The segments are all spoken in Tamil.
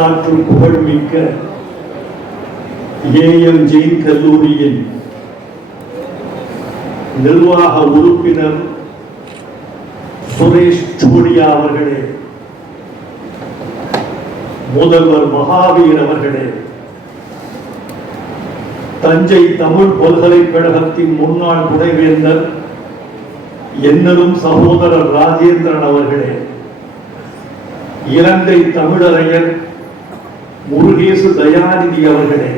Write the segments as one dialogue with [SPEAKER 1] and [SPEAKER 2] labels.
[SPEAKER 1] வரலாற்று புகழ்மிக்க ஏஎம் ஜெயின் கல்லூரியின் நிர்வாக உறுப்பினர் சுரேஷ் சூடியா அவர்களே முதல்வர் மகாவீர் அவர்களே தஞ்சை தமிழ் பல்கலைக்கழகத்தின் முன்னாள் துணைவேந்தர் என்னரும் சகோதரர் ராஜேந்திரன் அவர்களே இலங்கை தமிழரையர் முருகேசு தயாநிதி அவர்களே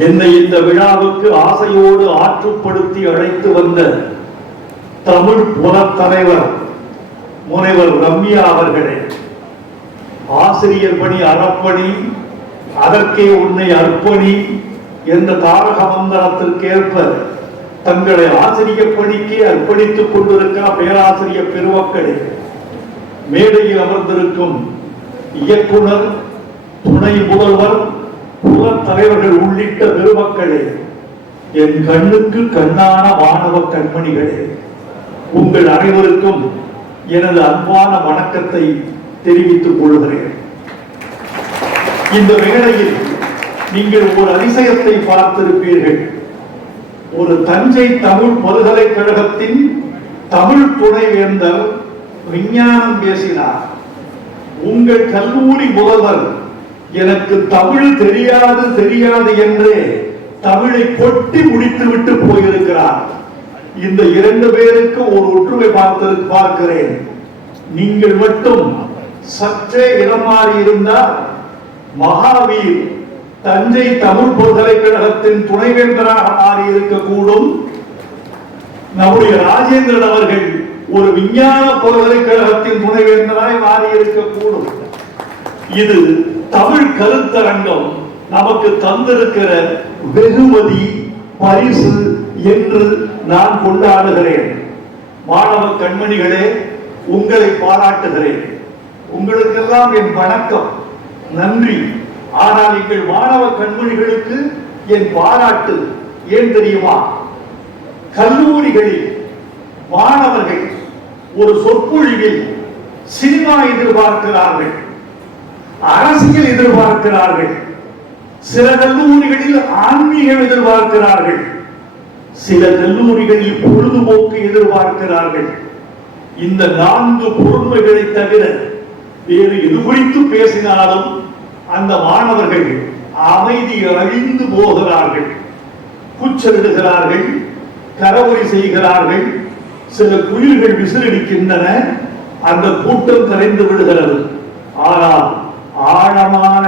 [SPEAKER 1] என்னை இந்த விழாவுக்கு ஆசையோடு ஆற்றுப்படுத்தி அழைத்து வந்த தமிழ் புலத்தலைவர் முனைவர் ரம்யா அவர்களே ஆசிரியர் பணி அறப்பணி அதற்கே உன்னை அர்ப்பணி என்ற தாரக மந்திரத்திற்கேற்ப தங்களை ஆசிரியர் பணிக்கு அர்ப்பணித்துக் கொண்டிருக்கிற பேராசிரியர் பெருமக்களே மேடையில் அமர்ந்திருக்கும் இயக்குனர் துணை முதல்வர் புலத் தலைவர்கள் உள்ளிட்ட பெருமக்களே என் கண்ணுக்கு கண்ணான மாணவ கண்மணிகளே உங்கள் அனைவருக்கும் எனது அன்பான வணக்கத்தை தெரிவித்துக் கொள்கிறேன். இந்த வேளையில் நீங்கள் ஒரு அதிசயத்தை பார்த்திருப்பீர்கள். ஒரு தஞ்சை தமிழ் பல்கலைக்கழகத்தின் தமிழ் துணைவேந்தர் விஞ்ஞானம் பேசினார். உங்கள் கல்லூரி முதல்வர் எனக்கு தமிழ் தெரியாது தெரியாது என்றே தமிழை கொட்டி முடித்து விட்டு போயிருக்கிறார். இந்த இரண்டு பேருக்கு ஒரு ஒற்றுமை பார்த்து பார்க்கிறேன். நீங்கள் மட்டும் சற்றே இடம் மாறி இருந்தால் மகாவீர் தஞ்சை தமிழ் பல்கலைக்கழகத்தின் துணைவேந்தராக மாறி இருக்கக்கூடும் நம்முடைய ராஜேந்திரன் அவர்கள் ஒரு விஞ்ஞான பல்கலைக்கழகத்தின் துணைவேந்தராய் மாறி இருக்கக்கூடும் இது தமிழ் கருத்தரங்கம் நமக்கு தந்திருக்கிற வெகுமதி பரிசு என்று நான் கொண்டாடுகிறேன். மாணவ கண்மணிகளே உங்களை பாராட்டுகிறேன். உங்களுக்கெல்லாம் என் வணக்கம் நன்றி. ஆனால் எங்கள் மாணவ கண்மணிகளுக்கு என் பாராட்டு ஏன் தெரியுமா? கல்லூரிகளில் மாணவர்கள் ஒரு சொற்பொழிவில் சினிமா எதிர்பார்க்கிறார்கள். அரசியல் எதிர்பார்க்கிறார்கள். சில கல்லூரிகளில் ஆன்மீகம் எதிர்பார்க்கிறார்கள். சில கல்லூரிகளில் பொழுதுபோக்கு எதிர்பார்க்கிறார்கள். இந்த நான்கு பொறுமைகளை தவிர வேறு எது குறித்து பேசினாலும் அந்த மாணவர்கள் அமைதி அழிந்து போகிறார்கள். கூச்சலிடுகிறார்கள் கரவொலி செய்கிறார்கள் சில குயில்கள் விசிலடிக்கின்றன அந்த கூட்டம் கரைந்து விடுகிறது. ஆனால் ஆழமான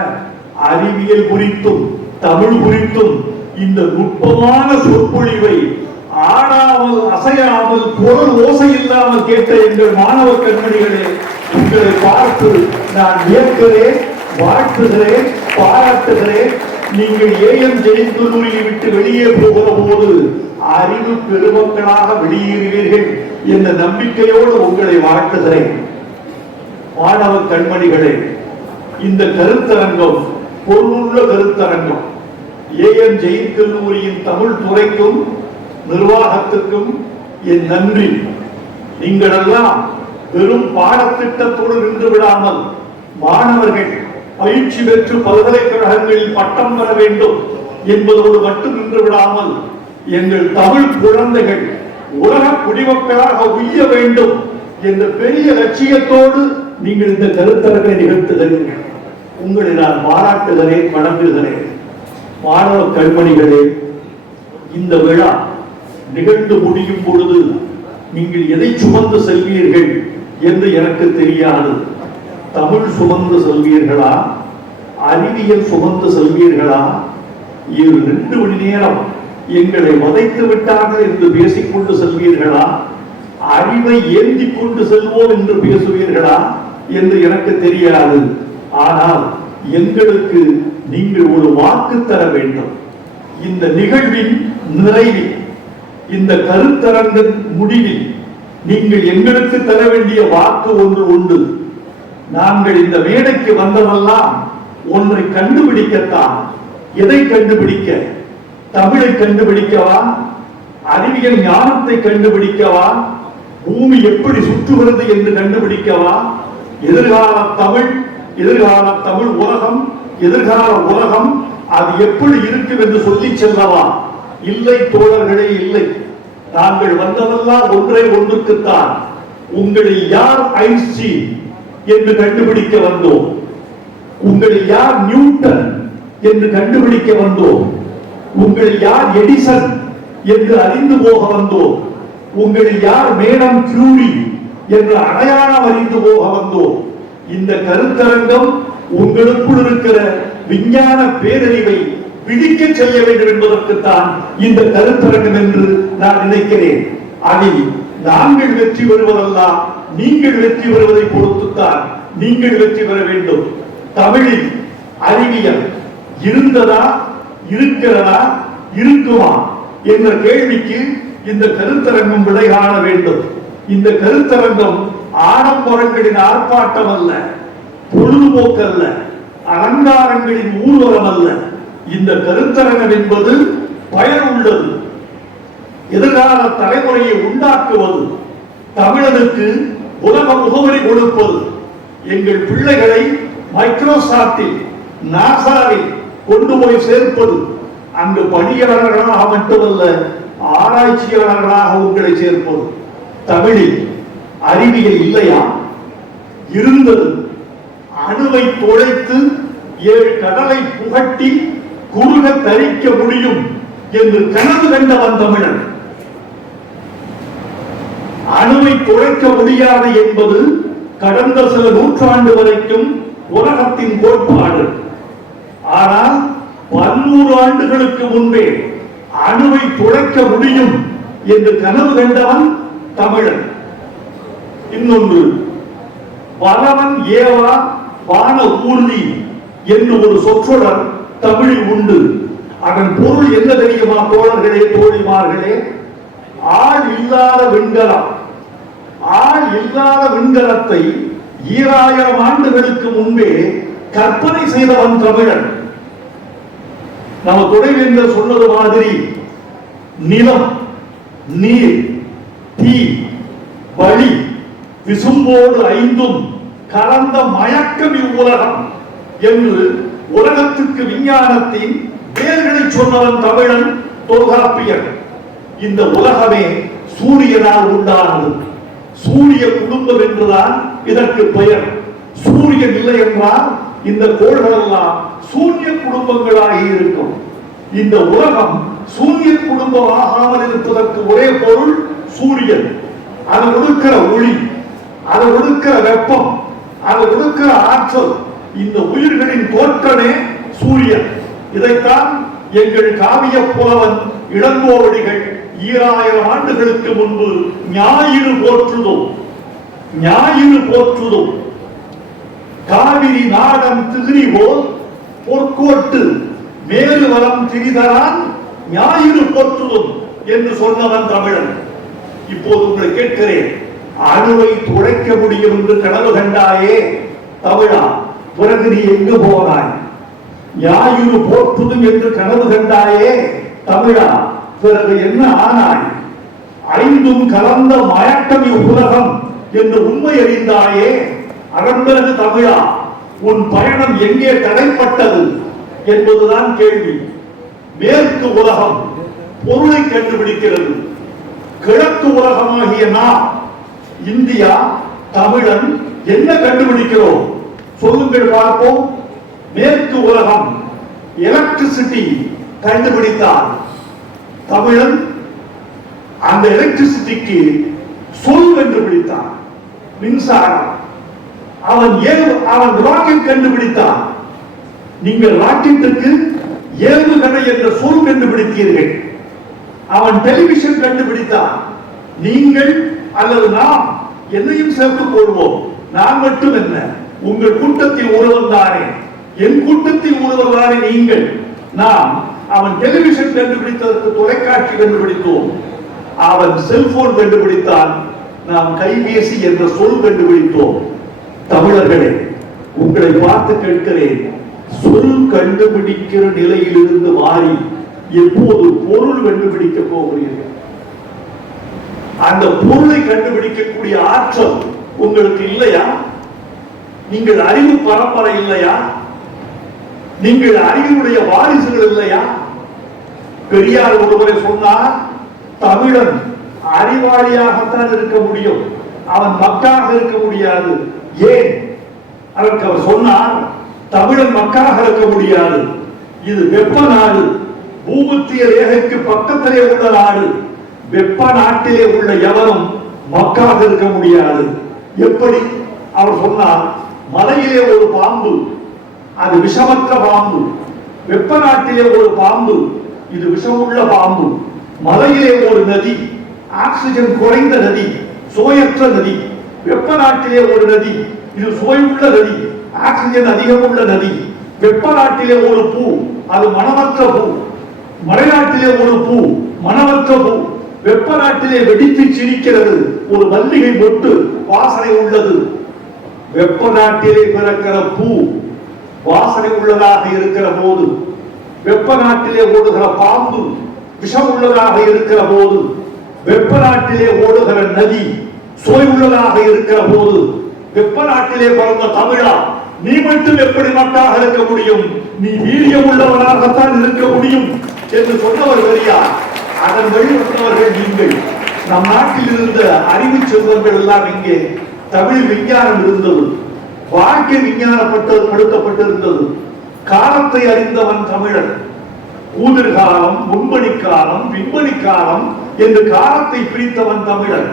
[SPEAKER 1] அறிவியல் குறித்தும் தமிழ் குறித்தும் இந்த நுட்பமான சொற்பொழிவை ஆடாமல் அசையாமல் குரல் ஓசை இல்லாமல் கேட்ட எங்கள் மாணவ கண்மணிகளே உங்களை பார்த்து நான் வியக்கிறேன் வாழ்த்துகிறேன் பாராட்டுகிறேன். நீங்கள் ஏஎம் ஜெயின் கல்லூரியை விட்டு வெளியே போகிற போது அறிவு பெருமக்களாக வெளியேறுவீர்கள் என்ற நம்பிக்கையோடு உங்களை வாழ்த்துகிறேன். மாணவ கண்மணிகளே இந்த கருத்தரங்கம் பொருளுள்ள கருத்தரங்கம். ஏஎம் ஜெயின் கல்லூரியின் தமிழ் துறைக்கும் நிர்வாகத்துக்கும் என் நன்றி. நீங்கள் எல்லாம் வெறும் பாடத்திட்டத்தோடு நின்று விடாமல் மாணவர்கள் பயிற்சி பெற்று பல்கலைக்கழகங்களில் பட்டம் பெற வேண்டும் என்பதோடு மட்டும் நின்று விடாமல் எங்கள் தமிழ் குழந்தைகள் உலக குடிமக்களாக உய்ய வேண்டும் என்ற பெரிய லட்சியத்தோடு நீங்கள் இந்த கருத்தரங்கை நிகழ்த்துகிறீர்கள் உங்களை நான் பாராட்டுகிறேன் வணங்குகிறேன் மாணவ கண்மணிகளே இந்த விழா நிகழ்ந்து முடியும் பொழுது நீங்கள் எதை சுமந்து செல்வீர்கள் என்று எனக்கு தெரியாது. தமிழ் சுமந்து செல்வீர்களா? அறிவியல் சுமந்து செல்வீர்களா? இது ரெண்டு மணி நேரம். எங்களை வதைத்து விட்டார்கள் என்று பேசிக்கொண்டு செல்வீர்களா? அறிவை ஏந்தி கொண்டு செல்வோம் என்று பேசுவீர்களா? என்று எனக்கு தெரியாது. ஆனால் எங்களுக்கு நீங்கள் ஒரு வாக்கு தர வேண்டும். இந்த நிகழ்வின் நிறைவில் இந்த கருத்தரங்கின் முடிவில் நீங்கள் எங்களுக்கு தர வேண்டிய வாக்கு ஒன்று உண்டு. நாங்கள் இந்த மேடைக்கு வந்தவெல்லாம் ஒன்றை கண்டுபிடிக்கத்தான். எதை கண்டுபிடிக்க? தமிழை கண்டுபிடிக்கவா? அறிவியல் ஞானத்தை கண்டுபிடிக்கவா? பூமி எப்படி சுற்றுகிறது என்று கண்டுபிடிக்கவா? எதிர்கால தமிழ் எதிர்கால தமிழ் உலகம் எதிர்கால உலகம் அது எப்படி இருக்கும் என்று சொல்லி செல்லவா? இல்லை தோழர்களே இல்லை. நாங்கள் வந்ததெல்லாம் ஒன்றை ஒன்றுக்குத்தான். உங்களை யார் ஐன்ஸ்டீன் என்று கண்டுபிடிக்க வந்தோம்? உங்களை யார் நியூட்டன் என்று கண்டுபிடிக்க வந்தோம்? உங்களை யார் எடிசன் என்று அறிந்து போக வந்தோம்? உங்களை யார் மேடம் கியூரி என்று அடையாளம் அறிந்து போக வந்தோம்? இந்த கருத்தரங்கம் உங்களுக்குள் இருக்கிற விஞ்ஞான பேரறிவை பிடிக்க செய்ய வேண்டும் என்பதற்குத்தான் இந்த கருத்தரங்கம் என்று நான் நினைக்கிறேன். அதில் நாங்கள் வெற்றி வருவதெல்லாம் நீங்கள் வெற்றி பெறுவதை பொறுத்துத்தான் நீங்கள் வெற்றி பெற வேண்டும். தமிழில் அறிவியல் இருந்ததா இருக்கிறதா இருக்குமா என்ற கேள்விக்கு இந்த கருத்தரங்கம் விடை காண வேண்டும். இந்த கருத்தரங்கம் ஆடம்பரங்களின் ஆர்ப்பாட்டம் அல்ல பொழுதுபோக்கு அல்ல அலங்காரங்களின் ஊர்வலம் அல்ல இந்த கருத்தரங்கம் என்பது பயனுள்ளது எதிர்கால தலைமுறையை உண்டாக்குவது தமிழனுக்கு உலக முகவரி கொடுப்பது. எங்கள் பிள்ளைகளை மைக்ரோசாப்டில் நாசாவில் கொண்டு போய் சேர்ப்பது. அங்கு பணியாளர்களாக மட்டுமல்ல ஆராய்ச்சியாளர்களாக உங்களை சேர்ப்பது. தமிழில் அறிவியல் இல்லையா? இருந்தது. அணுவை தொலைத்து ஏழு கடலை புகட்டி குறுக தரிக்க முடியும் என்று கனவு கண்டவன் தமிழன். அணுவை தொலைக்க முடியாது என்பது கடந்த சில நூற்றாண்டு வரைக்கும் உலகத்தின் கோட்பாடு. ஆனால் பன்னூறு ஆண்டுகளுக்கு முன்பே அணுவை துளைக்க முடியும் என்று கனவு கண்டவன் தமிழன். இன்னொன்று பலவன் ஏவா வான ஊர்தி என்று ஒரு சொற்றொடர் தமிழில் உண்டு. அதன் பொருள் என்ன தெரியுமா தோழர்களே தோழிமார்களே? ஆள் இல்லாத விண்கலம். ஆள் இல்லாத விண்கலத்தை ஈராயிரம் ஆண்டுகளுக்கு முன்பே கற்பனை செய்தவன் தமிழன். நம்ம துணைவேந்தர் சொன்னது மாதிரி நிலம் நீர் தீ வழி விசும்போடு ஐந்தும் கலந்த மயக்கம் இவ்வுலகம் என்று உலகத்துக்கு விஞ்ஞானத்தின் வேர்களை சொன்னவன் தமிழன் தொல்காப்பியன் இந்த உலகமே சூரியனால் உண்டானது. சூரிய குடும்பம் என்றுதான் இதற்கு பெயர். சூரியன் இல்லை என்றால் இந்த கோள்கள் எல்லாம் சூரிய குடும்பங்களாகி இருக்கும். இந்த உலகம் சூரிய குடும்பம் ஆகாமல் இருப்பதற்கு ஒரே பொருள் சூரியன். அது கொடுக்கிற ஒளி. அது கொடுக்கிற வெப்பம் அது கொடுக்கிற ஆற்றல். இந்த உயிர்களின் தோற்றமே சூரியன். இதைத்தான் எங்கள் காவிய புலவன் இளங்கோவடிகள் ஈராயிரம் ஆண்டுகளுக்கு முன்பு ஞாயிறு போற்றுதோம் ஞாயிறு போற்றுதோ காவிரி நாடம் திகிரி போல் பொற்கோட்டு மேலு வரம் திரிதரான் ஞாயிறு போற்றுதும் என்று சொன்னவன் தமிழன். இப்போது உங்களை கேட்கிறேன். அணுவை துளைக்க முடியும் என்று கனவு கண்டாயே தமிழா பிறகு நீ எங்கு போனாய் ஞாயிறு போற்றுதும் என்று கனவு கண்டாயே தமிழா பிறகு என்ன ஆனாய்? ஐந்தும் கலந்த மயக்கம் உலகம் என்று உண்மை அறிந்தாயே அதன்பிறகு தமிழா உன் பயணம் எங்கே தடைப்பட்டது என்பதுதான் கேள்வி. மேற்கு உலகம் பொருளை கண்டுபிடிக்கிறது. கிழக்கு உலகமாகிய நான் இந்தியா தமிழன் என்ன கண்டுபிடிக்கிறோம்? சொல்லுங்கள் பார்ப்போம். மேற்கு உலகம் எலக்ட்ரிசிட்டி கண்டுபிடித்தார். தமிழன் அந்த எலக்ட்ரிசிட்டிக்கு சொல் கண்டுபிடித்தான் மின்சாரம். அவன் ஏவு அவன் ராக்கெட் கண்டுபிடித்தான் நீங்கள் ராக்கெட்டுக்கு ஏவுகணை என்ற சொல் கண்டுபிடித்தீர்கள். அவன் டெலிவிஷன் கண்டுபிடித்தான் நீங்கள் அல்லது நாம் என்னையும் சேர்த்து போடுவோம். நான் மட்டும் என்ன? உங்கள் கூட்டத்தில் ஒருவன் தானே. என் கூட்டத்தில் ஒருவர் தானே நீங்கள். நாம் அவன் டெலிவிஷன் கண்டுபிடித்ததற்கு தொலைக்காட்சி கண்டுபிடித்தோம். அவன் செல்போன் கண்டுபிடித்தான். நாம் கைபேசி என்ற சொல் கண்டுபிடித்தோம். தமிழர்களே உங்களை பார்த்து கேட்கிறேன். சொல் கண்டுபிடிக்கிற நிலையிலிருந்து மாறி எப்போது பொருள் கண்டுபிடிக்க போகிறீர்கள்? அந்த பொருளை கண்டுபிடிக்கக்கூடிய ஆற்றல் உங்களுக்கு இல்லையா? நீங்கள் அறிவு பரம்பரை இல்லையா? நீங்கள் அறிவுடைய வாரிசுகள் இல்லையா? பெரியார் ஒருவரை சொன்னார் தமிழன் அறிவாளியாகத்தான் இருக்க முடியும். அவன் மக்காக இருக்க முடியாது. ஏன்? அதற்கு அவர் சொன்னார் தமிழன் மக்காக இருக்க முடியாது. இது வெப்ப நாடு. பூமத்திய ரேகைக்கு பக்கத்திலே உள்ள நாடு. வெப்ப நாட்டிலே உள்ள எவரும் மக்காக இருக்க முடியாது. எப்படி? அவர் சொன்னார் மலையிலே ஒரு பாம்பு அது விஷமற்ற பாம்பு. வெப்ப நாட்டிலே ஒரு பாம்பு இது விஷமுள்ள பாம்பு. மலையிலே ஒரு நதி ஆக்சிஜன் குறைந்த நதி சுவையற்ற நதி. வெப்ப நாட்டிலே ஒரு நதி இது சுவையுள்ள நதி. ஆக்சிஜன் அதிகமுள்ள நதி. வெப்ப நாட்டிலே ஒரு பூ அது மனமற்ற பூ. மலைநாட்டிலே ஒரு பூ மனமற்ற பூ. வெப்ப நாட்டிலே வெடித்து சிரிக்கிறது. ஒரு மல்லிகை மொட்டு வாசனை உள்ளது. வெப்ப நாட்டிலே பிறக்கிற பூ வாசனை உள்ளதாக இருக்கிற போது வெப்ப நாட்டிலே ஓடுகிற பாம்பு விஷம் உள்ளதாக இருக்கிற போது வெப்ப நாட்டிலே ஓடுகிற நதி சுவை உள்ளதாக இருக்கிற போது வெப்ப நாட்டிலே பிறந்த தமிழா நீ மட்டும் எப்படி மக்காக இருக்க முடியும்? நீ வீரியம் உள்ளவனாகத்தான் இருக்க முடியும்? என்று சொன்னவர் பெரியார். அதன் வழி வந்தவர்கள் நீங்கள். நம் நாட்டில் இருந்த அறிவு செல்வங்கள் எல்லாம் இங்கே தமிழ் விஞ்ஞானம் இருந்தது. வாழ்க்கை விஞ்ஞானப்பட்டு படுத்தப்பட்டிருந்தது. காலத்தை அறிந்தவன் தமிழன். ஊதிர் காலம் முன்பணி காலம் விண்மணி காலம் என்று காலத்தை பிரித்தவன் தமிழன்.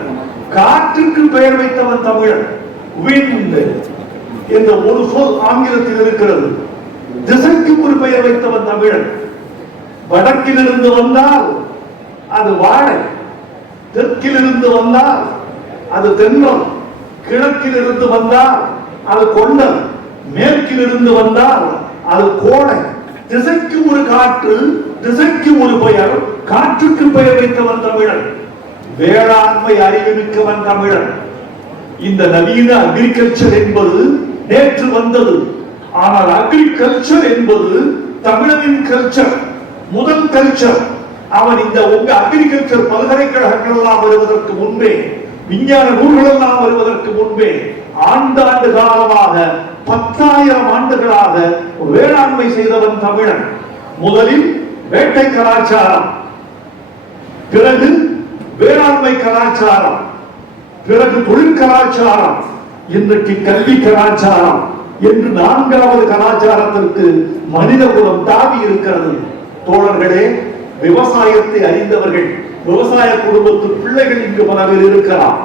[SPEAKER 1] காற்றுக்கு பெயர் வைத்தவன் தமிழன். wind என்ற ஒரு சொல் ஆங்கிலத்தில் இருக்கிறது. திசைக்கு ஒரு பெயர் வைத்தவன் தமிழன். வடக்கிலிருந்து வந்தால் அது வாழை. தெற்கிலிருந்து வந்தால் அது தென்னம் கிழக்கிலிருந்து வந்தால் அது கொண்டம் மேற்கிலிருந்து வந்தால் அது கோடை. திசைக்கு ஒரு காற்று திசைக்கு ஒரு பெயர் காற்றுக்கு பெயர் வைத்தவன் தமிழன். வேளாண்மை அறிவிமிக்கவன் தமிழன். இந்த நவீன அக்ரிகல்ச்சர் என்பது நேற்று வந்தது. ஆனால் அக்ரிகல்ச்சர் என்பது தமிழனின் கல்ச்சர் முதல் கல்ச்சர் அவன் இந்த உங்க அக்ரிகல்ச்சர் பல்கலைக்கழகங்கள் எல்லாம் வருவதற்கு முன்பே விஞ்ஞான நூல்கள் எல்லாம் வருவதற்கு முன்பே ஆண்டாண்டு காலமாக பத்தாயிரம் ஆண்டுகளாக வேளாண்மை செய்தவன் தமிழன். முதலில் வேட்டை கலாச்சாரம் பிறகு வேளாண்மை கலாச்சாரம் பிறகு தொழில் கலாச்சாரம் இன்றைக்கு கல்வி கலாச்சாரம் என்று நான்காவது கலாச்சாரத்திற்கு மனித குலம் தாவி இருக்கிறது. தோழர்களே விவசாயத்தை அறிந்தவர்கள் விவசாய குடும்பத்து பிள்ளைகள் இங்கு பல பேர் இருக்கிறார்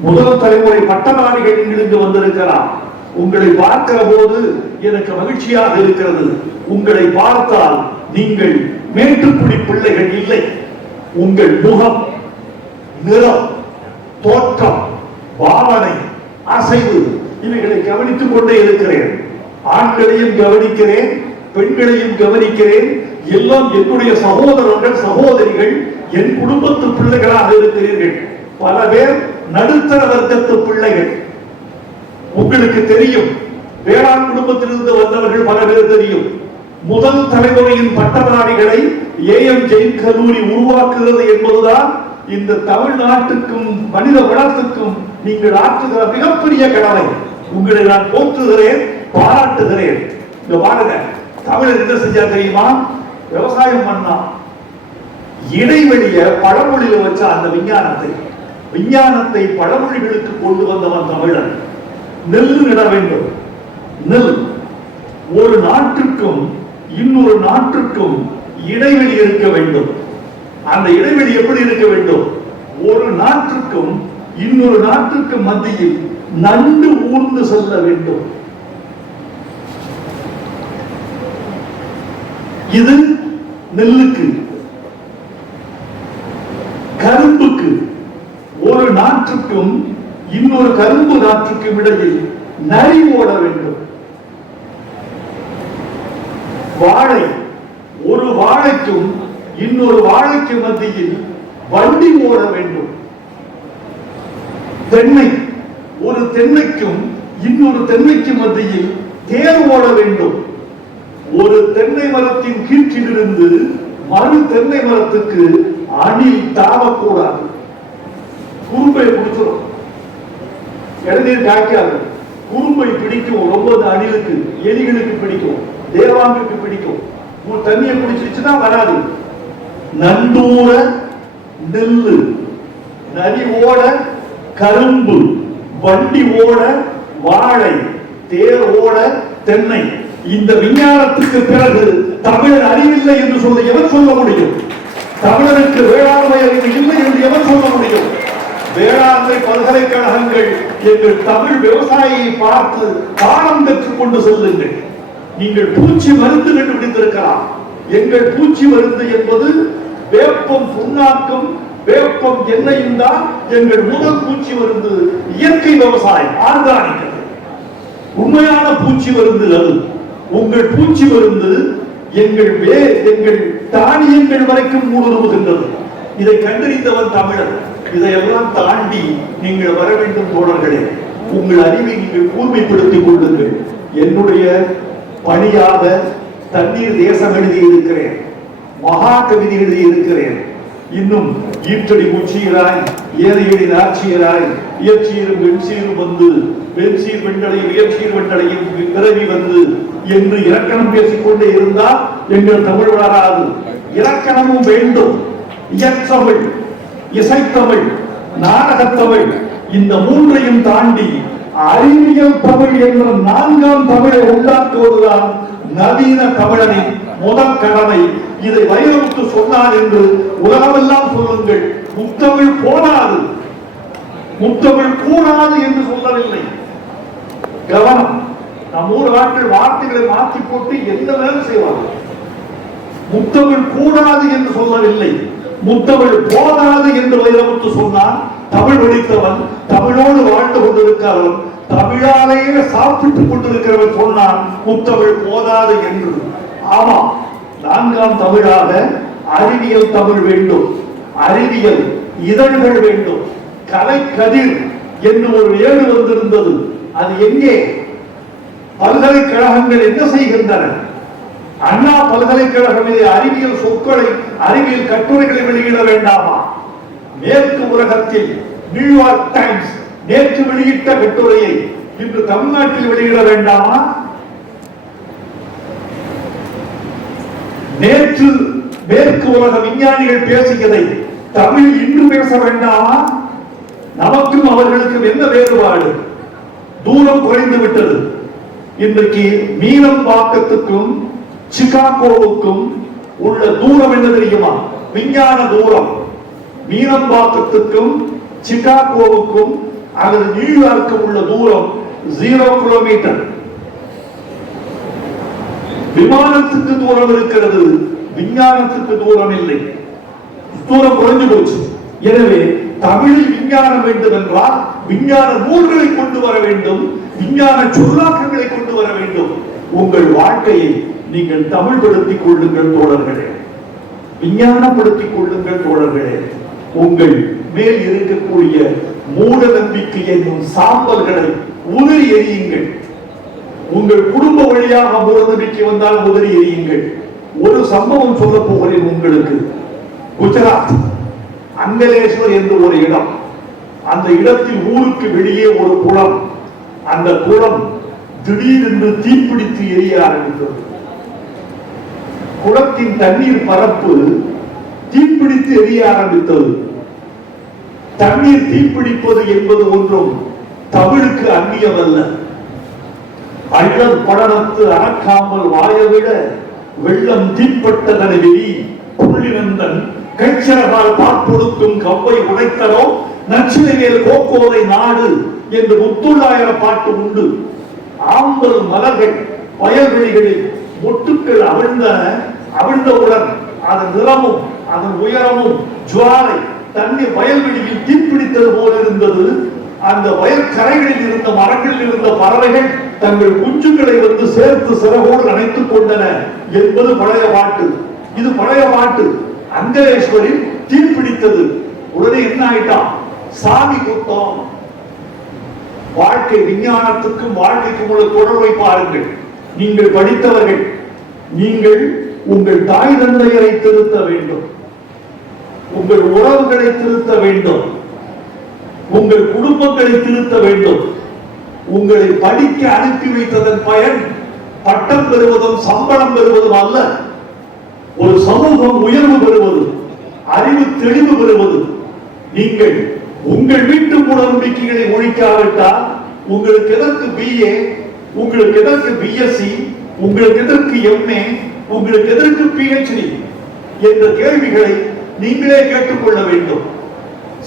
[SPEAKER 1] முதல் தலைமுறை பட்டதாரிகள் இங்கிருந்து வந்திருக்கிறார் உங்களை பார்க்கிற போது எனக்கு மகிழ்ச்சியாக இருக்கிறது. உங்களை பார்த்தால் நீங்கள் மேட்டுக்குடி பிள்ளைகள் இல்லை. உங்கள் முகம் நிறம் தோற்றம் பாவனை அசைவு இவைகளை கவனித்துக் கொண்டே இருக்கிறேன். ஆண்களையும் கவனிக்கிறேன் பெண்களையும் கவனிக்கிறேன். எல்லாம் என்னுடைய சகோதரர்கள் சகோதரிகள் என் குடும்பத்து பிள்ளைகளாக இருக்கிறீர்கள். பல பேர் நடுத்தர வர்க்கத்து பிள்ளைகள். உங்களுக்கு தெரியும் வேளாண் குடும்பத்திலிருந்து வந்தவர்கள் பல பேர் தெரியும். முதல் தலைமுறையின் பட்டதாரிகளை ஏஎம் ஜெயின் கல்லூரி உருவாக்குகிறது என்பதுதான் இந்த தமிழ்நாட்டுக்கும் மனித வளத்துக்கும் நீங்கள் ஆற்றுகிற மிகப்பெரிய கடமை. உங்களை நான் போற்றுகிறேன் பாராட்டுகிறேன். இந்த பாருங்க தமிழர் என்ன செஞ்சா தெரியுமா? விவசாயம் பண்ணா. இடைவெளிய பழமொழியில வச்ச அந்த விஞ்ஞானத்தை விஞ்ஞானத்தை பழமொழிகளுக்கு கொண்டு வந்தவன் தமிழன். நெல் நட வேண்டும். நெல். ஒரு நாட்டுக்கும் இன்னொரு நாட்டுக்கும் இடைவெளி இருக்க வேண்டும். அந்த இடைவெளி எப்படி இருக்க வேண்டும்? ஒரு நாட்டுக்கும் இன்னொரு நாட்டுக்கு மத்தியில் நண்டு ஊர்ந்து செல்ல வேண்டும். இது நெல்லுக்கு கரும்புக்கு ஒரு நாற்றுக்கும் இன்னொரு கரும்பு நாற்றுக்கும் இடையில் நரி ஓட வேண்டும். வாழை ஒரு வாழைக்கும் இன்னொரு வாழைக்கு மத்தியில் வண்டி ஓட வேண்டும். தென்னை ஒரு தென்னைக்கும் இன்னொரு தென்னைக்கு மத்தியில் தேர் ஓட வேண்டும். ஒரு தென்னை மரத்தின் கீற்றிலிருந்து மறு தென்னை மரத்துக்கு அணில் தாவக்கூடாது குறும்பை பிடிச்சிடும் இளநீர் காய்க்காது குறும்பை பிடிக்கும் ரொம்ப அணிலுக்கு எலிகளுக்கு பிடிக்கும் தேவாங்குக்கு பிடிக்கும். ஒரு தண்ணியை குடிச்சிருச்சுன்னா வராது. நண்டூர நெல்லு நரி ஓட கரும்பு வண்டி ஓட வாழை தேர் ஓட தென்னை. இந்த விஞ்ஞானத்துக்கு பிறகு தமிழர் அறிவில்லை என்று சொல்ல எவர் சொல்ல முடியும்? தமிழருக்கு வேளாண்மை அறிவு இல்லை என்று எவர் சொல்ல முடியும்? வேளாண்மை பல்கலைக்கழகங்கள் எங்கள் தமிழ் விவசாயியை பார்த்து பாடம் கற்றுக்கொண்டு செல்லுங்கள். நீங்கள் பூச்சி மருந்து கண்டுபிடித்திருக்கலாம். எங்கள் பூச்சி மருந்து என்பது வேப்பம் புண்ணாக்கம் வேப்பம் எண்ணெயும் தான் எங்கள் முதல் பூச்சி மருந்து. இயற்கை விவசாயம் ஆர்கானிக். உண்மையான பூச்சி மருந்து அது உங்கள் பூச்சி மருந்து எங்கள் வே எங்கள் தானியங்கள் வரைக்கும் ஊடுருவுகின்றது. இதை கண்டறிந்தவன் தமிழர் இதையெல்லாம் தாண்டி நீங்கள் வர வேண்டும் தோழர்களே. உங்கள் அறிவை நீங்கள் கூர்மைப்படுத்திக் கொள்ளுங்கள். என்னுடைய பணியாக தண்ணீர் தேசம் எழுதி இருக்கிறேன். மகா கவிதை எழுதி இருக்கிறேன். இன்னும் ஈற்றடி உச்சியராய் ஏனையடி நாச்சியராய் இயற்சியரும் வெண்சீரும் வந்து வெண்சீர் வெண்டலையும் இயற்சீர் வெண்டலையும் பிறவி வந்து என்று இலக்கணம் பேசிக்கொண்டே இருந்தால் எங்கள் தமிழ் வளராது. இலக்கணமும் வேண்டும். இயற்றமிழ் இசைத்தமிழ் நாடகத்தமிழ் இந்த மூன்றையும் தாண்டி அறிவியல் தமிழ் என்ற நான்காம் தமிழை உண்டாக்குவதுதான் நவீன தமிழனின் முதல் கடமை. இதை வலியுறுத்து சொன்னார் என்று உலகமெல்லாம் சொல்லுங்கள். முத்தமிழ் போனாது முத்தமிழ் கூடாது என்று சொல்லவில்லை. கவனம். நம் ஊர் ஆட்கள் வார்த்தைகளை மாற்றி போட்டு எந்த வேலை செய்வார்கள்? முத்தமிழ் கூடாது என்று சொல்லவில்லை. முத்தமிழ் போதாது என்று வைரமுத்து சொன்னான். தமிழ் படித்தவன் தமிழோடு வாழ்ந்து கொண்டிருக்கிறவன் தமிழாலேயே சாப்பிட்டுக் கொண்டிருக்கிறவன் சொன்னான் முத்தமிழ் போதாது என்று. ஆமாம் நான்காம் தமிழாக அறிவியல் தமிழ் வேண்டும். அறிவியல் இதழ்கள் வேண்டும். கலை கதிர் ஒரு ஏடு வந்திருந்தது. அது எங்கே? பல்கலைக்கழகங்கள் என்ன செய்கின்றன? அண்ணா பல்கலைக்கழகம் இது அறிவியல் சொற்களை அறிவியல் கட்டுரைகளை வெளியிட வேண்டாமா? மேற்கு உலகத்தில் நியூயார்க் டைம்ஸ் நேற்று வெளியிட்ட கட்டுரையை இன்று தமிழ்நாட்டில் வெளியிட வேண்டாமா? நேற்று மேற்கு உலக விஞ்ஞானிகள் பேசியதை தமிழ் இன்று பேச வேண்டாமா? நமக்கும் அவர்களுக்கும் என்ன வேறுபாடு? தூரம் குறைந்து விட்டது. இன்றைக்கு மீனம்பாக்கத்துக்கும் சிகாகோவுக்கும் உள்ள தூரம் என்ன தெரியுமா? விஞ்ஞான தூரம். மீனம்பாக்கத்துக்கும் சிகாகோவுக்கும் அல்லது நியூயார்க்கும் உள்ள தூரம் ஜீரோ கிலோமீட்டர் விமானத்துக்கு தூரம் இருக்கிறது. விஞ்ஞானத்துக்கு தூரம் இல்லை. தூரம் குறைஞ்சு போச்சு. எனவே தமிழில் விஞ்ஞானம் வேண்டும் என்றால் விஞ்ஞான நூல்களை கொண்டு வர வேண்டும் விஞ்ஞான சொல்லாக்கங்களை கொண்டு வர வேண்டும். உங்கள் வாழ்க்கையை நீங்கள் தமிழ்படுத்திக் கொள்ளுங்கள் தோழர்களே. விஞ்ஞானப்படுத்திக் கொள்ளுங்கள் தோழர்களே. உங்கள் மேல் இருக்கக்கூடிய மூட நம்பிக்கை என்னும் சாம்பல்களை உதிரி எறியுங்கள். உங்கள் குடும்ப வழியாக மூட நம்பிக்கை வந்தால் உதறி எறியுங்கள். ஒரு சம்பவம் சொல்ல போகிறேன் உங்களுக்கு. குஜராத். அங்கலேஸ்வர் என்று ஒரு இடம். அந்த இடத்தில் ஊருக்கு வெளியே ஒரு குளம். அந்த குளம் திடீரென்று தீப்பிடித்து எரிய ஆரம்பித்தது. குளத்தின் தண்ணீர் பரப்பு தீப்பிடித்து எரிய ஆரம்பித்தது. தண்ணீர் தீப்பிடிப்பது என்பது ஒன்றும் தமிழுக்கு அந்நியமல்ல. அள்ளல் படலத்து அறக்காமல் வாயவிட வெள்ளம் தீப்பட்ட வெளி புள்ளினந்தன் கைச்சரகால் பார்ப்பொடுக்கும் கவ்வை உடைத்தரோ நச்சினைவேல் கோக்கோதை நாடு என்று முத்துள்ளாயிர பாட்டு உண்டு. ஆம்பல் மலர்கள் வயல்வெளிகளில் மொட்டுக்கள் அவிழ்ந்த அவிழ்ந்தவுடன் அதன் நிறமும் அதன் உயரமும் ஜுவாலை தண்ணீர் வயல்வெளியில் தீப்பிடித்தது போல இருந்தது. அந்த வயற்கரைகளில் இருந்த மரங்களில் இருந்த பறவைகள் தங்கள் குஞ்சுகளை வந்து சேர்த்து சிறகோடு அணைத்துக் கொண்டன என்பது பழைய பாட்டு. இது பழைய பாட்டு. அங்கலேஸ்வரில் தீப்பிடித்தது உடனே என்ன ஆயிட்டான் சாமி கூட்டம் வாழ்க்கை விஞ்ஞானத்துக்கும் வாழ்க்கைக்கும் உள்ள தொடர்பை பாருங்கள். நீங்கள் படித்தவர்கள் நீங்கள் உங்கள் தாய் தந்தையரை திருத்த வேண்டும். உங்கள் உறவுகளை திருத்த வேண்டும். உங்கள் குடும்பங்களை திருத்த வேண்டும். உங்களை படிக்க அனுப்பி வைத்ததன் பயன் பட்டம் பெறுவதும் சம்பளம் பெறுவதும் அல்ல. ஒரு சமூகம் உயர்வு பெறுவது அறிவு தெளிவு பெறுவது. நீங்கள் உங்கள் வீட்டு மூடநம்பிக்கைகளை ஒழிக்காவிட்டால் உங்களுக்கு எதற்கு பிஏ உங்களுக்கு எதற்கு பிஎஸ்சி உங்களுக்கு எதற்கு எம்ஏ உங்களுக்கு எதற்கு பிஹெச்டி என்ற கேள்விகளை நீங்களே கேட்டுக்கொள்ள வேண்டும்.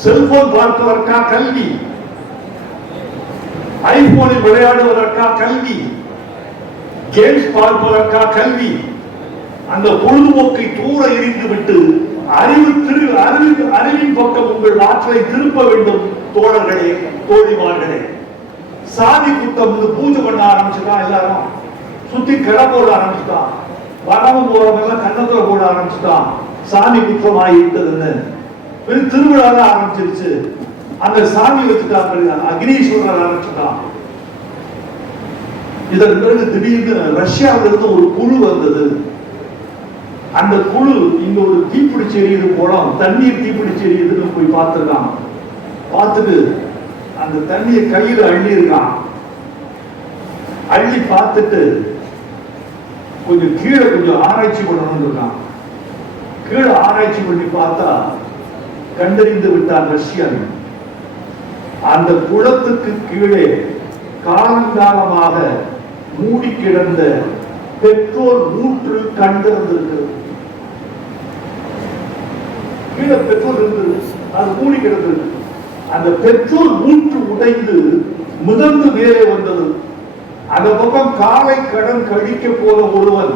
[SPEAKER 1] செல்போன் பார்ப்பதற்கா கல்வி? ஐபோனில் விளையாடுவதற்கா கல்வி? கேம்ஸ் பார்ப்பதற்கா கல்வி? அந்த பொழுதுபோக்கை தூர எரிந்து விட்டு அறிவு திரு அறிவு அறிவின் பக்கம் உங்கள் ஆற்றலை திருப்ப வேண்டும் தோழர்களே தோழிமார்களே. சாதி குத்தம் பூஜை பண்ண ஆரம்பிச்சுட்டான் எல்லாரும். சுத்தி கிட போட ஆரம்பிச்சுட்டான் வரவம் போறவங்க கண்ணத்துல போட ஆரம்பிச்சுட்டான் சாமி குற்றம் ஆகிவிட்டதுன்னு திருவிழா தான் ஆரம்பிச்சிருச்சு. அந்த சாமி வச்சுட்டாங்க அக்னீஸ்வரர் ஆரம்பிச்சுட்டான் இதன் பிறகு திடீர்னு ரஷ்யாவிலிருந்து ஒரு குழு வந்தது. அந்த குழு இங்க ஒரு தீப்பிடிச்சு எரியுது குளம் தண்ணீர் தீப்பிடிச்சு எரியுதுன்னு போய் பார்த்துருக்கான். பார்த்துட்டு அந்த தண்ணியை கையில் அள்ளியிருக்கான். அள்ளி பார்த்துட்டு கொஞ்சம் கீழே கொஞ்சம் ஆராய்ச்சி பண்ணணும்னு இருக்கான். கீழே ஆராய்ச்சி பண்ணி பார்த்தா கண்டறிந்து விட்டான் ரஷ்யன். அந்த குளத்துக்கு கீழே காலங்காலமாக மூடி கிடந்த பெற்றோர் நூற்று கண்டிருந்திருக்கிறது கீழே பெட்ரோல் இருந்தது அது மூடி கிடந்தது அந்த பெட்ரோல் ஊற்று உடைந்து மிதந்து மேலே வந்தது. அந்த பக்கம் காலை கடன் கழிக்க போன ஒருவன்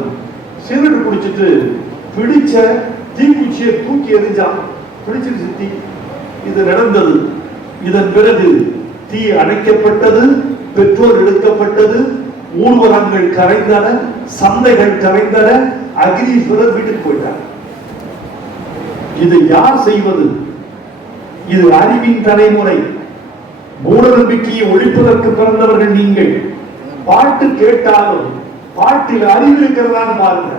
[SPEAKER 1] சிகரெட் குடிச்சிட்டு பிடிச்ச தீக்குச்சியை தூக்கி எரிஞ்சான் பிடிச்சிருச்சு தீ. இது நடந்தது. இதன் பிறகு தீ அணைக்கப்பட்டது பெட்ரோல் எடுக்கப்பட்டது ஊர்வலங்கள் கரைந்தன சந்தைகள் கரைந்தன அகிரீஸ்வரர் வீட்டுக்கு போயிட்டார் இது யார் செய்வது? இது அறிவின் தலைமுறை. மூடநம்பிக்கையை ஒழிப்பதற்கு பிறந்தவர்கள் நீங்கள். பாட்டு கேட்டாலும் பாட்டில் அறிவு இருக்கிறதான் பாருங்க.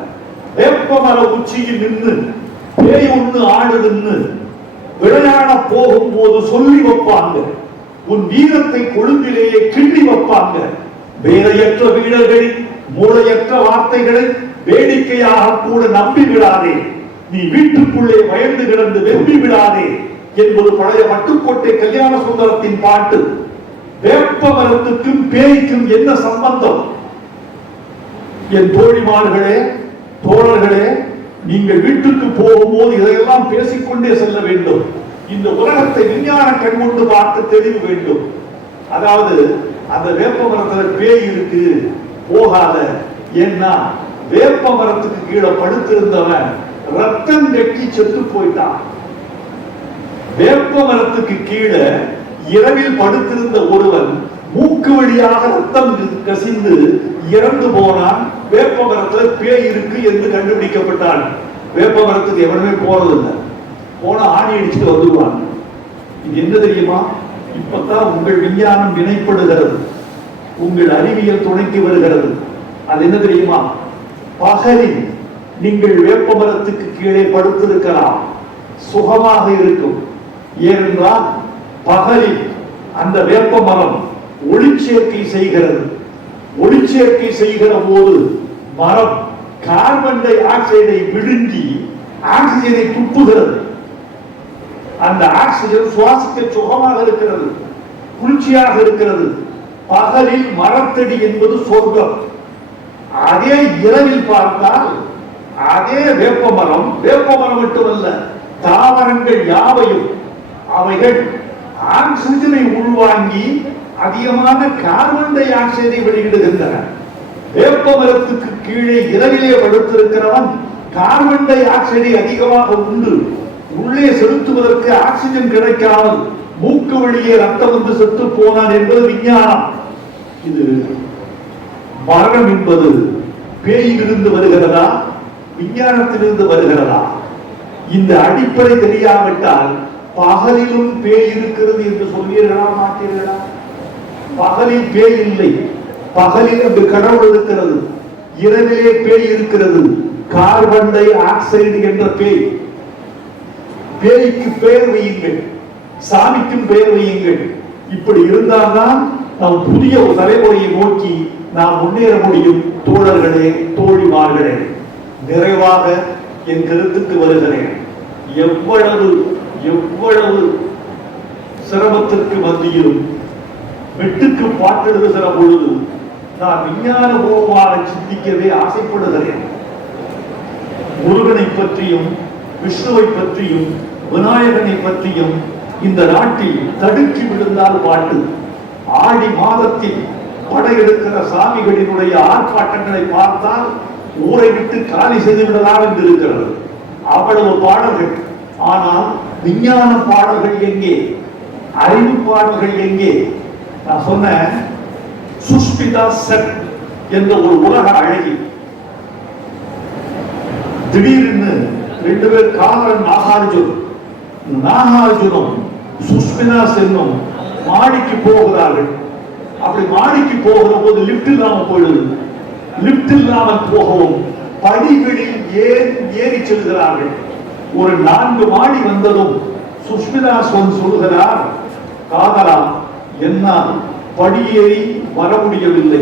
[SPEAKER 1] வேப்பமர உச்சியில் நின்று பேய் ஒண்ணு ஆடுதுன்னு விளையாட போகும்போது சொல்லி வைப்பாங்க. உன் வீரத்தை கொழுந்திலேயே கிண்டி வைப்பாங்க. வேலையற்ற வீரர்களின் மூளையற்ற வார்த்தைகளை வேடிக்கையாக கூட நம்பி விடாதே நீ வீட்டுக்குள்ளே பயந்து கிடந்து வெம்பி விடாதே என்பது பழைய மட்டுக்கோட்டை கல்யாண சுந்தரத்தின் பாட்டு. வேப்ப மரத்துக்கும் பேய்க்கும் என்ன சம்பந்தம்? என் தோழிமார்களே தோழர்களே நீங்கள் வீட்டுக்கு போகும்போது இதையெல்லாம் பேசிக்கொண்டே செல்ல வேண்டும். இந்த உலகத்தை விஞ்ஞான கண் கொண்டு பார்த்து தெளிவு வேண்டும். அதாவது அந்த வேப்ப மரத்துல பேய் இருக்கு போகாத. ஏன்னா வேப்ப மரத்துக்கு கீழே படுத்திருந்தவன் ரத்தம் வெட்டி செத்து போயிட்டான் வேப்ப மரத்துக்கு கீழே இரவில் படுத்திருந்த ஒருவன் மூக்கு வழியாக ரத்தம் கசிந்து இறந்து போனான். வேப்ப மரத்துல பேய் இருக்கு என்று கண்டுபிடிக்கப்பட்டான். வேப்ப மரத்துக்கு எவனுமே போறதில்லை. போன ஆணி அடிச்சுட்டு வந்துடுவான் இது என்ன தெரியுமா? இப்பதான் உங்கள் விஞ்ஞானம் வினைப்படுகிறது. உங்கள் அறிவியல் துணைக்கு வருகிறது. அது என்ன தெரியுமா? பகலின் நீங்கள் வேப்ப மரத்துக்கு கீழே படுத்திருக்கலாம். சுகமாக இருக்கும். ஏனென்றால் பகலில் அந்த வேப்ப மரம் ஒளிச்சேர்க்கை செய்கிறது. ஒளிச்சேர்க்கை செய்கிற போது மரம் கார்பன் டை ஆக்சைடை விழுங்கி ஆக்சிஜனை துப்புகிறது. அந்த ஆக்சிஜன் சுவாசிக்க சுகமாக இருக்கிறது. குளிர்ச்சியாக இருக்கிறது. பகலில் மரத்தடி என்பது சொர்க்கம். அதே இரவில் பார்த்தால் அதே வேப்பமரம் வேப்பமரம் மட்டுமல்ல தாவரங்கள் யாவையும் அவைகள் ஆக்சிஜனை உள்வாங்கி அதிகமான கார்பன் டை ஆக்சைடை வெளியிடுகின்றன. வேப்ப மரத்துக்கு கீழே இரவிலே படுத்திருக்கிறவன் கார்பன் டை ஆக்சைடை அதிகமாக உண்டு. உள்ளே செலுத்துவதற்கு ஆக்சிஜன் கிடைக்காமல் மூக்கு வழியே ரத்தம் வந்து செத்து போனான் என்பது விஞ்ஞானம். இது மரணம் என்பது பேயிலிருந்து வருகிறதா? விஞ்ஞானத்திலிருந்து வருகிறதா? இந்த அடிப்படை தெரியாவிட்டால் பகலிலும் பேய் இருக்கிறது என்று சொல்வீர்களா மாட்டீர்களா? பகலில் பேய் இல்லை. பகலில் அங்கு கடவுள் இருக்கிறது. இரவிலே பேய் இருக்கிறது. கார்பன் டை ஆக்சைடு என்ற பேய். பேய்க்கு பெயர் வையுங்கள். சாமிக்கும் பெயர் வையுங்கள். இப்படி இருந்தால்தான் நம் புதிய ஒரு தலைமுறையை நோக்கி நாம் முன்னேற முடியும். தோழர்களே தோழிமார்களே. நிறைவாக என் கருத்துக்கு வருகிறேன். எவ்வளவு எவ்வளவு சிரமத்திற்கு மத்தியிலும் வெட்டுக்கு பாட்டெழுதுகிற பொழுது நான் விஞ்ஞான பூர்வமாக சிந்திக்கவே ஆசைப்படுகிறேன். முருகனை பற்றியும் விஷ்ணுவை பற்றியும் விநாயகனை பற்றியும் இந்த நாட்டில் தடுக்கி விழுந்தால் பாட்டு. ஆடி மாதத்தில் படையெடுக்கிற சாமிகளினுடைய ஆர்ப்பாட்டங்களை பார்த்தால் ஊரை விட்டு காலி செய்து விடலாம் என்று இருக்கிறது. அவ்வளவு பாடல்கள். ஆனால் விஞ்ஞான பாடல்கள் எங்கே? அறிவு பாடல்கள் எங்கே? நான் சொன்னேன் சுஷ்மிதா செட் என்ற ஒரு உலக அழகி. திடீர்னு ரெண்டு பேர் காதலன் நாகார்ஜுன் நாகார்ஜுனும் சுஷ்மிதா சென்னும் மாடிக்கு போகிறார்கள். அப்படி மாடிக்கு போகிற போது லிப்ட் இல்லாம போயிடுது. லிப்ட் இல்லாமல் போகவும் படிகளில் ஏறி ஏறி செல்கிறார்கள். ஒரு நான்கு மாடி வந்ததும் சுஷ்மிதா சொன் சொல்கிறார் காதலா என்னால் படியேறி வர முடியவில்லை.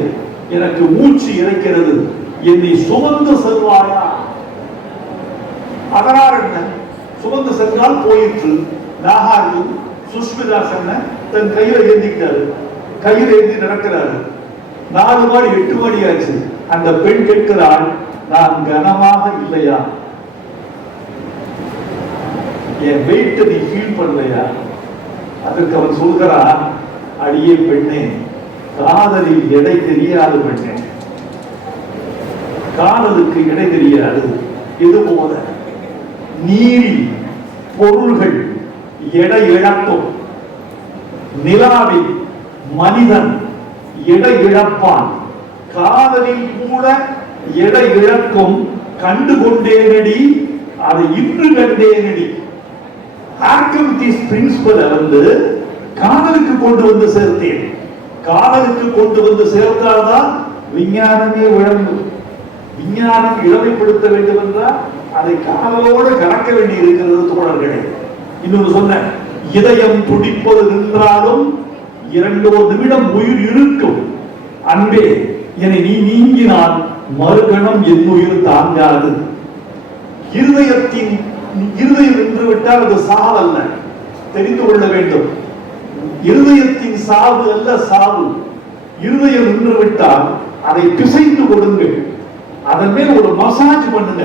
[SPEAKER 1] எனக்கு மூச்சு இறைக்கிறது. என்னை சுமந்து செல்வாயா? அதனால் என்ன? சுமந்து சென்றால் போயிற்று. நாகார்ஜுன் சுஷ்மிதா சென்ன தன் கையில ஏந்திக்கிட்டாரு. கையில் ஏந்தி நடக்கிறாரு. நாலு மாடி எட்டு மாடி ஆச்சு. அந்த பெண் கேட்கிறாள் நான் கனமாக இல்லையா? என் வெயிட் நீ ஃபீல் பண்ணலையா? அதற்கு அவன் சொல்கிறான் அடியே பெண்ணே காதலில் எடை தெரியாது பெண்ணே. காதலுக்கு எடை தெரியாது இது போல நீரில் பொருள்கள் எடை இழக்கும். நிலாவில் மனிதன் எடை இழப்பான் காதலில் கூட எடை இழக்கும் கண்டு கொண்டேனடி அதை இன்று கண்டேனடி. ஆக்டிவிட்டிஸ் பிரின்சிபல் வந்து காதலுக்கு கொண்டு வந்து சேர்த்தேன். காதலுக்கு கொண்டு வந்து சேர்த்தால்தான் விஞ்ஞானமே விளங்கும். விஞ்ஞானம் இளமைப்படுத்த வேண்டும் என்றால் அதை காதலோடு கலக்க வேண்டி இருக்கிறது தோழர்களே. இன்னொன்று சொன்ன இதயம் துடிப்பது நின்றாலும் இரண்டோ நிமிடம் உயிர் இருக்கும். அன்பே என்னை நீ நீங்கினால் மறுகணம் என் உயிர் தாங்காது. இருதயத்தின் இருதயம் நின்று விட்டால் அது சாவு அல்ல. தெரிந்து கொள்ள வேண்டும். இருதயத்தின் சாவு அல்ல சாவு. இருதயம் நின்று விட்டால் அதை பிசைந்து கொடுங்கள். அதன் மேல் ஒரு மசாஜ் பண்ணுங்க.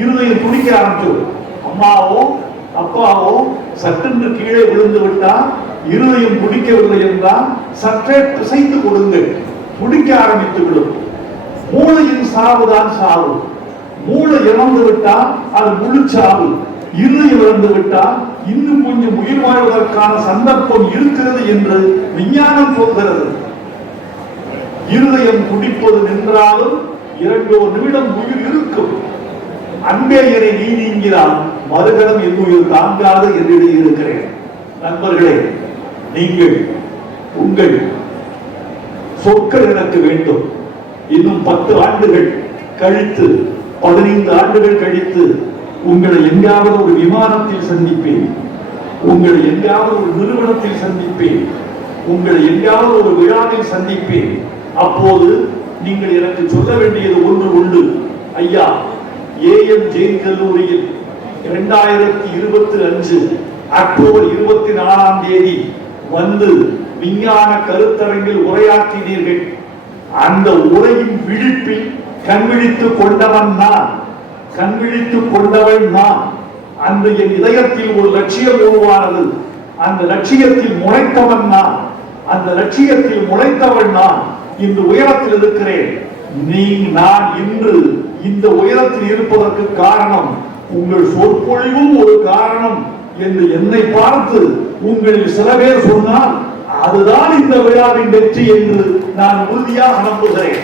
[SPEAKER 1] இருதயம் துடிக்க ஆரம்பிச்சு அம்மாவோ அப்பாவோ சட்டென்று கீழே விழுந்து விட்டால் இருதயம் பிடிக்கவில்லை என்றால் சற்றே பிசைந்து கொடுங்கள் பிடிக்க ஆரம்பித்து விடும் மூளையின் சாவுதான் சாவு. மூளை இறந்து விட்டால் அது முழு சாவு. இருதயம் இறந்து விட்டால் இன்னும் கொஞ்சம் உயிர் வாழ்வதற்கான சந்தர்ப்பம் இருக்கிறது என்று விஞ்ஞானம் சொல்கிறது. இருதயம் துடிப்பது நின்றாலும் இரண்டோ நிமிடம் உயிர் இருக்கும். அன்பே என்னை நீ நீங்கிறான் மறுகணம் என் உயிர் தாங்காது என்னிடையே இருக்கிறேன். நண்பர்களே நீங்கள் உங்கள் சொற்கள் எனக்கு வேண்டும். இன்னும் பத்து ஆண்டுகள் கழித்து பதினைந்து ஆண்டுகள் கழித்து உங்களை எங்காவது ஒரு விமானத்தில் சந்திப்பேன். உங்களை எங்காவது ஒரு நிறுவனத்தில் சந்திப்பேன். உங்களை எங்காவது ஒரு விழாவில் சந்திப்பேன். அப்போது நீங்கள் எனக்கு சொல்ல வேண்டியது ஒன்று உண்டு. ஐயா ஏஎம் ஜெயின் கல்லூரியில் இரண்டாயிரத்தி இருபத்தி அஞ்சு அக்டோபர் இருபத்தி நாலாம் தேதி வந்து விஞ்ஞான கருத்தரங்கில் உரையாற்றினீர்கள். அந்த உரையின் விழிப்பில் கண்விழித்துக் கொண்டவன் நான். கண்விழித்துக் கொண்டவன் நான். அந்த என் இதயத்தில் ஒரு லட்சியம் உருவானது. அந்த லட்சியத்தில் முளைத்தவன் நான். அந்த லட்சியத்தில் முளைத்தவன் நான். இந்த உயரத்தில் இருக்கிறேன். நீ நான் இன்று இந்த உயரத்தில் இருப்பதற்கு காரணம் உங்கள் சொற்பொழிவும் ஒரு காரணம். என்று என்னை பார்த்து உங்களில் சில பேர் சொன்னால் அதுதான் இந்த விழாவின் வெற்றி என்று நான் உறுதியாக நம்புகிறேன்.